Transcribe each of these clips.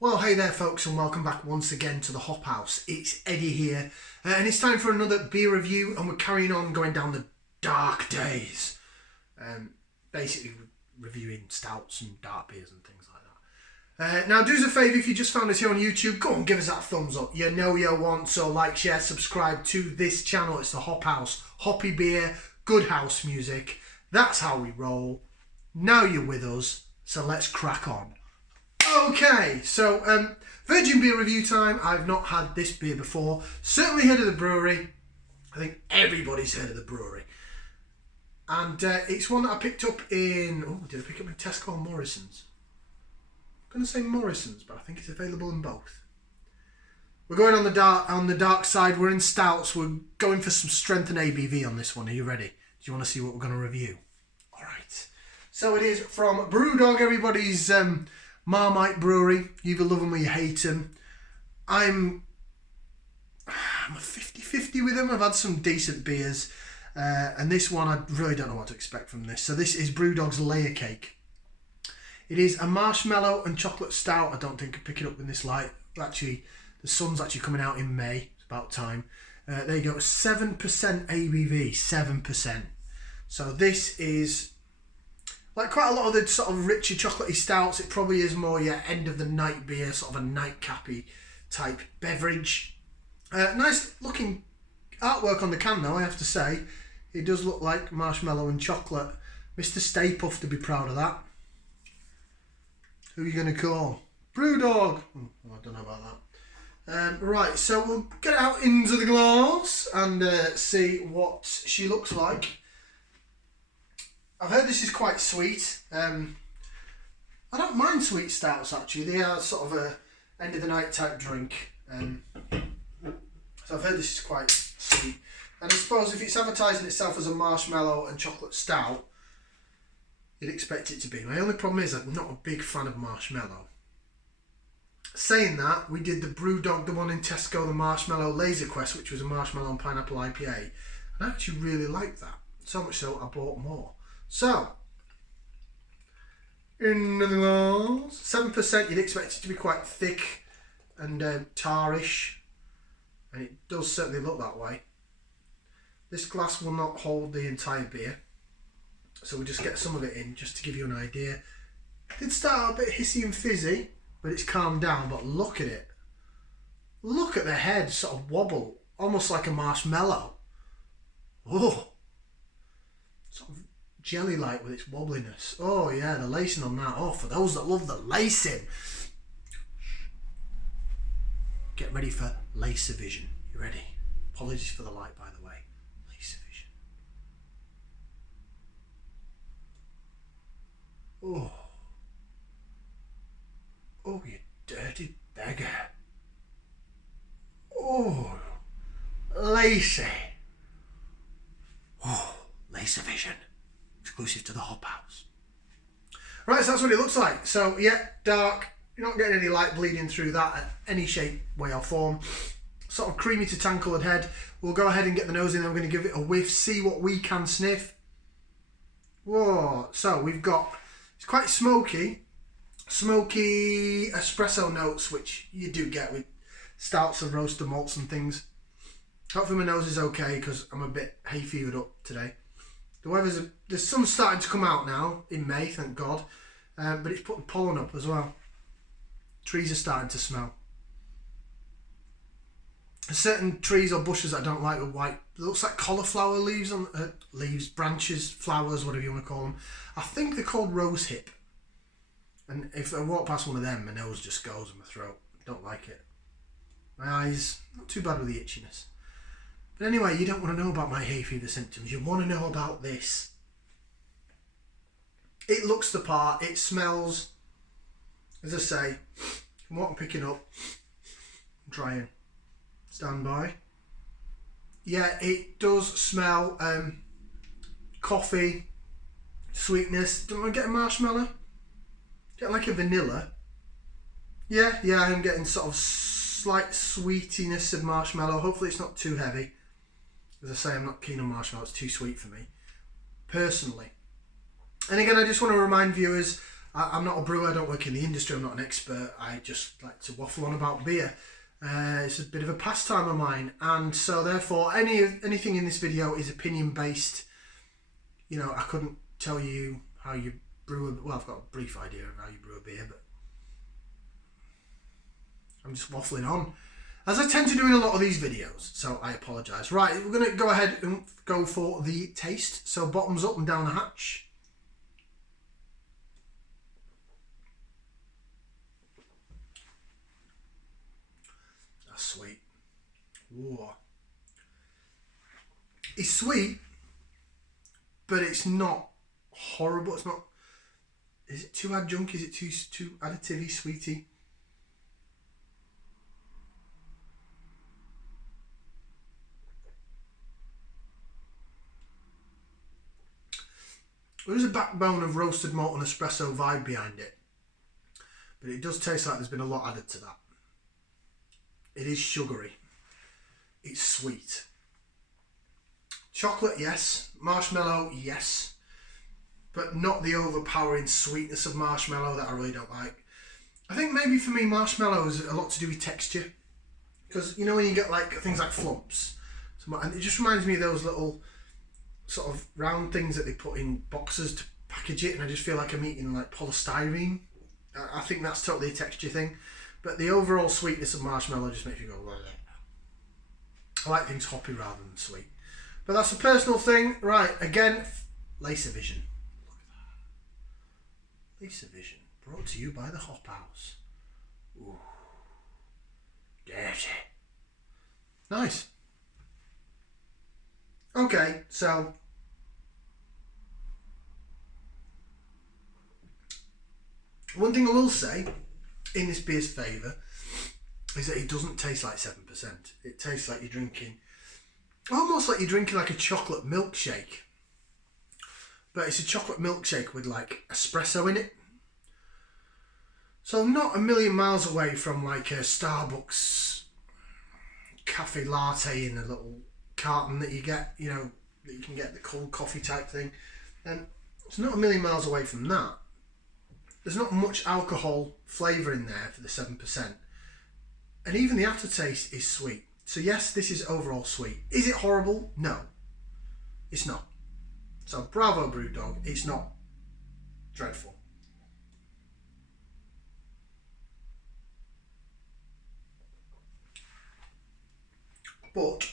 Well, hey there folks, and welcome back once again to the Hop House. It's Eddie here, and it's time for another beer review, and we're carrying on going down the dark days. Basically reviewing stouts and dark beers and things like that. Now do us a favour, if you just found us here on YouTube, go and give us that thumbs up. You know you want, so like, share, subscribe to this channel. It's the Hop House. Hoppy beer, good house music. That's how we roll. Now you're with us, so let's crack on. Okay, so virgin beer review time. I've not had this beer before. Certainly heard of the brewery. I think everybody's heard of the brewery. And it's one that I picked up in... Oh, did I pick up in Tesco or Morrisons? I'm going to say Morrisons, but I think it's available in both. We're going on the dark side. We're in stouts. We're going for some strength and ABV on this one. Are you ready? Do you want to see what we're going to review? All right. So it is from Brewdog, everybody's... Marmite brewery. You either love them or you hate them. I'm a 50-50 with them. I've had some decent beers. And this one, I really don't know what to expect from this. So this is Brewdog's Layer Cake. It is a marshmallow and chocolate stout. I don't think I pick it up in this light. Actually, the sun's actually coming out in May. It's about time. There you go. 7% ABV. 7%. So this is... like quite a lot of the sort of richer chocolatey stouts, it probably is more end of the night beer, sort of a nightcappy type beverage. Nice looking artwork on the can though, I have to say. It does look like marshmallow and chocolate. Mr. Stay Puft to be proud of that. Who are you going to call? Brewdog! Oh, I don't know about that. Right, so we'll get it out into the glass and see what she looks like. I've heard this is quite sweet. I don't mind sweet stouts actually. They are sort of a end of the night type drink. So I've heard this is quite sweet. And I suppose if it's advertising itself as a marshmallow and chocolate stout, you'd expect it to be. My only problem is I'm not a big fan of marshmallow. Saying that, we did the Brewdog, the one in Tesco, the Marshmallow Laser Quest, which was a marshmallow and pineapple IPA. And I actually really liked that. So much so I bought more. So, in the glass, 7%, you'd expect it to be quite thick and tarish, and it does certainly look that way. This glass will not hold the entire beer, so we'll just get some of it in just to give you an idea. It did start out a bit hissy and fizzy, but it's calmed down, but look at it. Look at the head sort of wobble, almost like a marshmallow. Oh, sort of jelly-like with its wobbliness. Oh yeah, the lacing on that. Oh, for those that love the lacing. Get ready for lacer vision. You ready? Apologies for the light, by the way. Lacer vision. Oh. Oh, you dirty beggar. Oh. Lacy. Oh, lacer vision. Exclusive to the Hop House. Right, so that's what it looks like. So yeah, dark. You're not getting any light bleeding through that at any shape, way or form. Sort of creamy to tan coloured head. We'll go ahead and get the nose in. I'm going to give it a whiff, see what we can sniff. Whoa. So we've got, it's quite smoky espresso notes, which you do get with stouts and roaster malts and things. Hopefully my nose is okay because I'm a bit hay fevered up today. The weather's there's some starting to come out now in May, thank God, but it's putting pollen up as well. Trees are starting to smell. There's certain trees or bushes that I don't like with white. It looks like cauliflower leaves on branches, flowers, whatever you want to call them. I think they're called rosehip. And if I walk past one of them, my nose just goes in my throat. I don't like it. My eyes, not too bad with the itchiness. But anyway, you don't want to know about my hay fever symptoms. You want to know about this. It looks the part. It smells, as I say, from what I'm picking up, I'm trying. Stand by. Yeah, it does smell coffee, sweetness. Don't I get a marshmallow? Get like a vanilla. Yeah, I'm getting sort of slight sweetiness of marshmallow. Hopefully it's not too heavy. As I say, I'm not keen on marshmallow. It's too sweet for me, personally. And again, I just want to remind viewers, I'm not a brewer, I don't work in the industry, I'm not an expert, I just like to waffle on about beer. It's a bit of a pastime of mine, and so therefore anything in this video is opinion based. You know, I couldn't tell you how you brew a, well, I've got a brief idea of how you brew a beer, but I'm just waffling on, as I tend to do in a lot of these videos, so I apologise. Right, we're going to go ahead and go for the taste. So bottoms up and down the hatch. That's sweet. Whoa. It's sweet, but it's not horrible. It's not. Is it too adjunct? Is it too additive-y, sweety? There is a backbone of roasted malt and espresso vibe behind it, but it does taste like there's been a lot added to that. It is sugary. It's sweet. Chocolate, yes. Marshmallow, yes. But not the overpowering sweetness of marshmallow that I really don't like. I think maybe for me marshmallow is a lot to do with texture. Because, you know, when you get like things like flumps, and it just reminds me of those little sort of round things that they put in boxes to package it, and I just feel like I'm eating like polystyrene. I think that's totally a texture thing. But the overall sweetness of marshmallow just makes you go, well, I like things hoppy rather than sweet. But that's a personal thing. Right, again, Laser Vision. Look at that. Laser Vision, brought to you by the Hop House. Ooh. Dirty. Nice. Okay, so one thing I will say in this beer's favour is that it doesn't taste like 7%. It tastes like you're drinking, almost like you're drinking like a chocolate milkshake. But it's a chocolate milkshake with like espresso in it. So not a million miles away from like a Starbucks cafe latte in a little carton that you get, you know, that you can get the cold coffee type thing. And it's not a million miles away from that. There's not much alcohol flavour in there for the 7%. And even the aftertaste is sweet. So yes, this is overall sweet. Is it horrible? No. It's not. So bravo Brewdog, it's not dreadful. But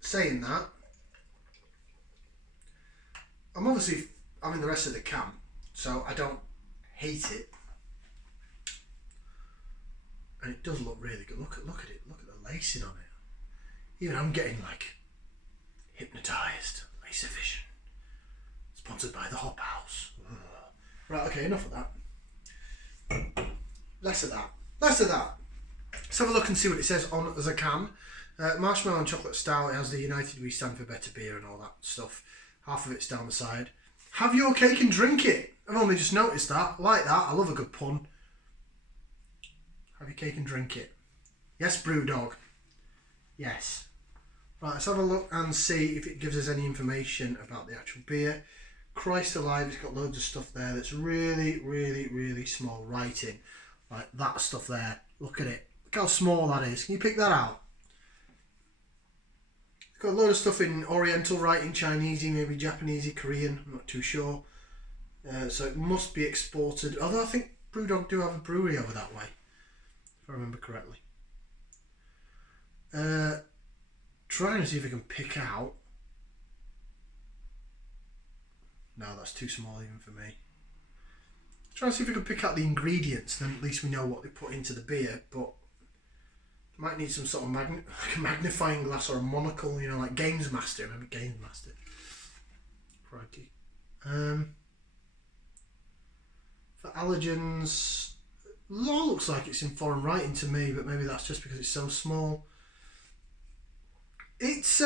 saying that, I'm obviously having the rest of the can, so I don't hate it. And it does look really good. Look at it. Look at the lacing on it. Even I'm getting like hypnotised. Laser Vision. Sponsored by the Hop House. Ugh. Right, okay, enough of that. Less of that. Less of that. Let's have a look and see what it says on as a can. Marshmallow and Chocolate Stout. It has the United We Stand for Better Beer and all that stuff. Half of it's down the side. Have your cake and drink it. I've only just noticed that. I like that. I love a good pun. Have your cake and drink it. Yes, Brewdog. Yes. Right, let's have a look and see if it gives us any information about the actual beer. Christ alive, it's got loads of stuff there that's really, really, really small writing. Like that stuff there. Look at it. Look how small that is. Can you pick that out? It's got a load of stuff in Oriental writing, Chinesey, maybe Japanesey, Korean. I'm not too sure. So it must be exported. Although I think Brewdog do have a brewery over that way, if I remember correctly. Trying to see if I can pick out. No, that's too small even for me. Trying to see if we can pick out the ingredients, then at least we know what they put into the beer. But might need some sort of magnifying glass or a monocle, you know, like Games Master. Remember Games Master? Crikey. For allergens, it all looks like it's in foreign writing to me, but maybe that's just because it's so small. It's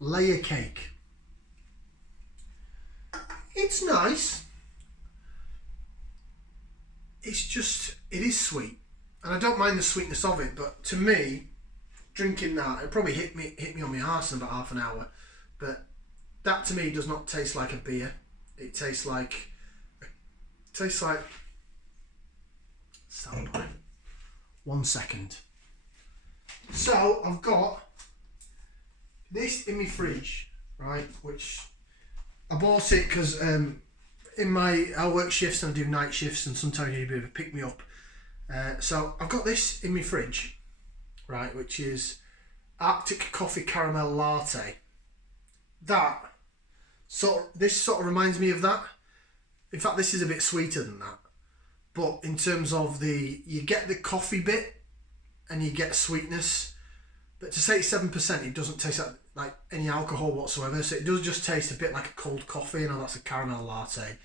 layer cake. It's nice. It's just, it is sweet, and I don't mind the sweetness of it. But to me, drinking that, it probably hit me on my arse in about half an hour. But that to me does not taste like a beer. It tastes like stand by. 1 second. So I've got this in my fridge, right? Which I bought it because I work shifts and I do night shifts, and sometimes you need a bit of a pick me up. So I've got this in my fridge, right? Which is Arctic Coffee Caramel Latte. This sort of reminds me of that. In fact, this is a bit sweeter than that. But in terms of you get the coffee bit and you get sweetness. But to say it's 7%, it doesn't taste like any alcohol whatsoever. So it does just taste a bit like a cold coffee. You know, that's a caramel latte.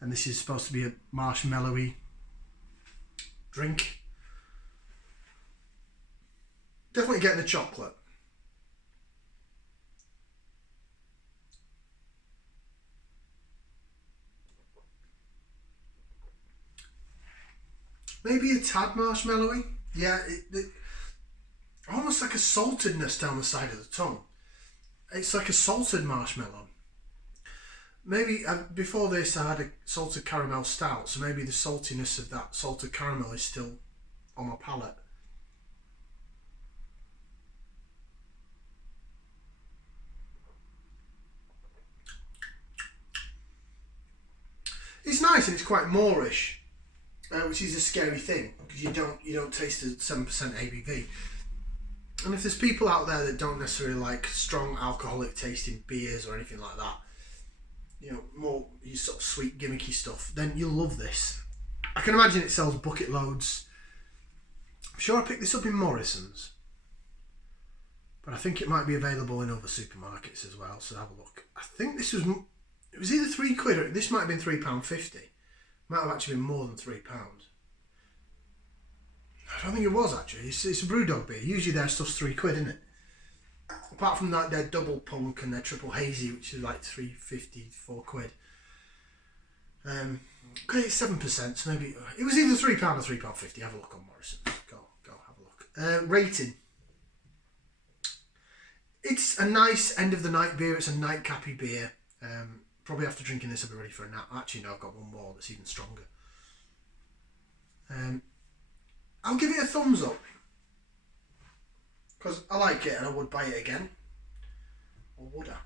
And this is supposed to be a marshmallowy drink. Definitely getting the chocolate. Maybe a tad marshmallowy. Yeah, almost like a saltedness down the side of the tongue. It's like a salted marshmallow. Maybe before this I had a salted caramel stout, so maybe the saltiness of that salted caramel is still on my palate. It's nice and it's quite moreish. Which is a scary thing because you don't taste the 7% ABV. And if there's people out there that don't necessarily like strong alcoholic tasting beers or anything like that, you know, more you sort of sweet gimmicky stuff, then you'll love this. I can imagine it sells bucket loads. I'm sure I picked this up in Morrisons, but I think it might be available in other supermarkets as well. So have a look. I think it was either £3 or this might have been £3.50. Might have actually been more than £3. I don't think it was actually. It's a Brewdog beer. Usually their stuff's £3, isn't it? Apart from that, their double punk and their triple hazy, which is like £3.50, £4. Okay, it's 7%, so maybe it was either £3 or £3.50. Have a look on Morrisons. Go have a look. Rating. It's a nice end of the night beer. It's a nightcappy beer. Probably after drinking this I'll be ready for a nap. Actually no, I've got one more that's even stronger. I'll give it a thumbs up because I like it and I would buy it again. Or would I?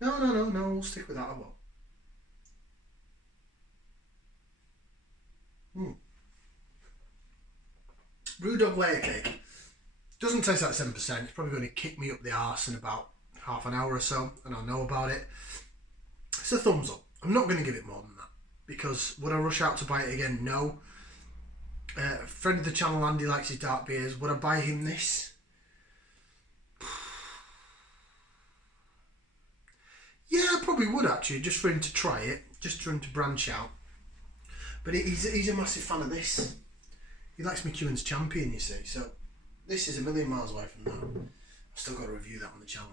No, we'll stick with that. I will. Brewdog Layer Cake. Doesn't taste like 7%. It's probably going to kick me up the arse in about half an hour or so, and I'll know about it. It's a thumbs up. I'm not going to give it more than that because would I rush out to buy it again? No. A friend of the channel, Andy, likes his dark beers. Would I buy him this? Yeah, I probably would actually, just for him to try it, just for him to branch out. But he's a massive fan of this. He likes McEwen's Champion, you see, so this is a million miles away from that. I've still got to review that on the channel.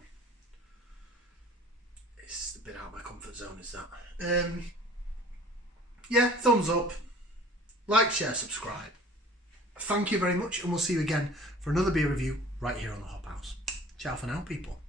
It's a bit out of my comfort zone, is that. Yeah, thumbs up. Like, share, subscribe. Thank you very much, and we'll see you again for another beer review right here on the Hop House. Ciao for now, people.